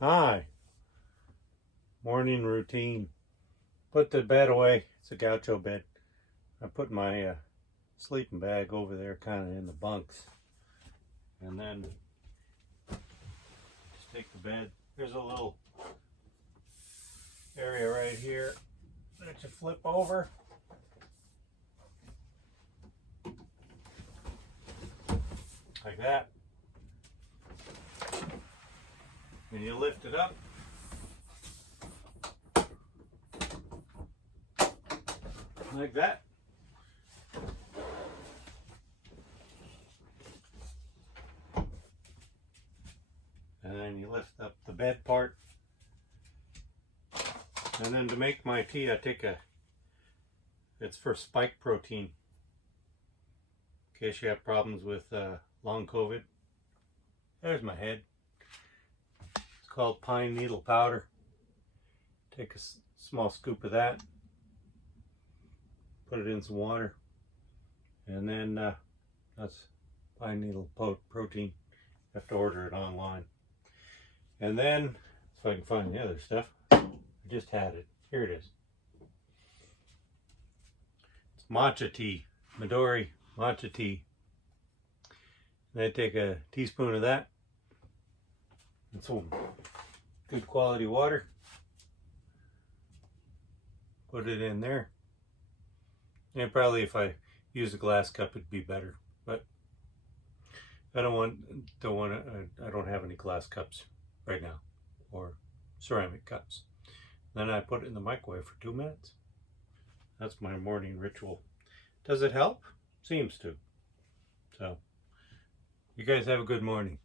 Hi. Morning routine. Put the bed away. It's a gaucho bed. I put my sleeping bag over there kind of in the bunks. And then just take the bed. There's a little area right here that you flip over. Like that. And you lift it up. Like that. And then you lift up the bed part. And then to make my tea, I take it's for spike protein. In case you have problems with long COVID. There's my head. It's called pine needle powder. Take a small scoop of that. Put it in some water. And then that's pine needle protein. You have to order it online. And then, if I can find the other stuff, I just had it. Here it is. It's matcha tea, Midori matcha tea. And I take a teaspoon of that and some good quality water. Put it in there. And probably if I use a glass cup, it'd be better. But I I don't have any glass cups right now, or ceramic cups. Then I put it in the microwave for 2 minutes. That's my morning ritual. Does it help? Seems to. So, you guys have a good morning.